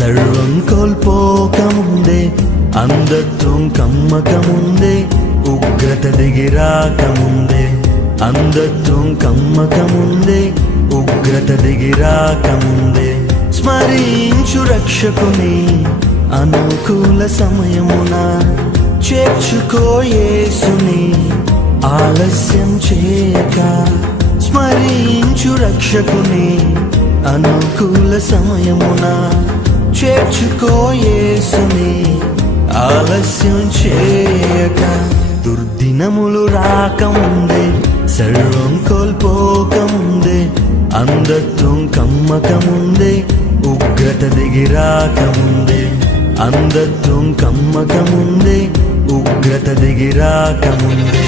సర్వం కోల్పోకముందే, అందత్వం కమ్మకముందే, ఉగ్రత దిగిరాకముందే, అందత్వం కమ్మకముందే, ఉగ్రత దిగిరాకముందే, స్మరించు రక్షకుని అనుకూల సమయమున, చేర్చుకో యేసుని ఆలస్యం చేయక, స్మరించు రక్షకుని అనుకూల సమయమున, చేర్చుకో యేసుని ఆలస్యం చేయక. దుర్దినములు రాకముందే, సర్వం కోల్పోకముందే, అందత్వం కమ్మకముందే, ఉగ్రత దిగిరాకముందే, అందత్వం కమ్మకముందే, ఉగ్రత దిగిరాకముందే.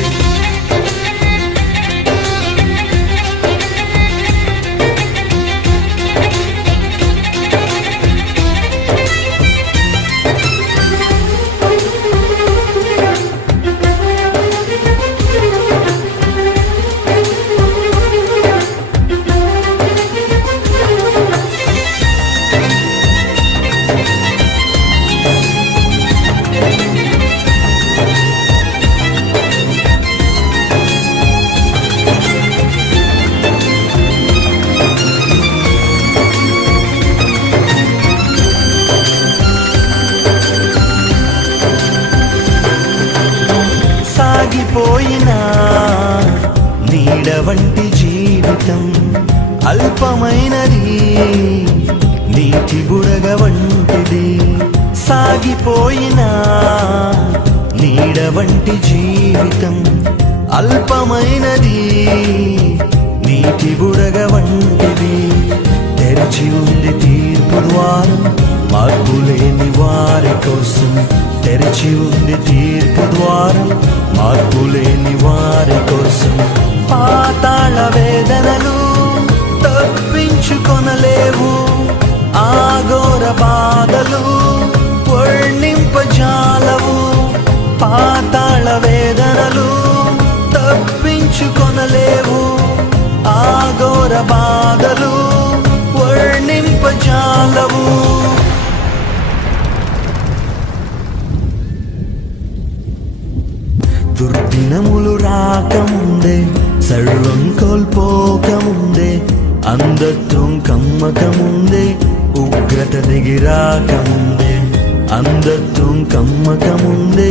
సాగిపోయినా నీడ వంటి జీవితం అల్పమైనది, నీటి బుడగ వంటిది. సాగిపోయినా నీడ వంటి జీవితం అల్పమైనది, నీటి బుడగ వంటిది. తెరిచి ఉంది తీర్పు ద్వారం మార్పులేని వారి కోసం, తెరిచి ఉంది తీర్పు ద్వారం మార్పులేని వారి కోసం. పాతాళ వేదనలు తప్పించుకొనలేవు, ఆఘోర బాధలు వర్ణింపజాలవు. పాతాళ వేదనలు తప్పించుకొనలేవు, ఆఘోర బాధలు వర్ణింపజాలవు. దుర్దినములు రాకముందే, సర్వం కోల్పోకముందే, అందత్వం కమ్మకముందే, ఉగ్రత దిగిరాకముందే, అందత్వం కమ్మకముందే,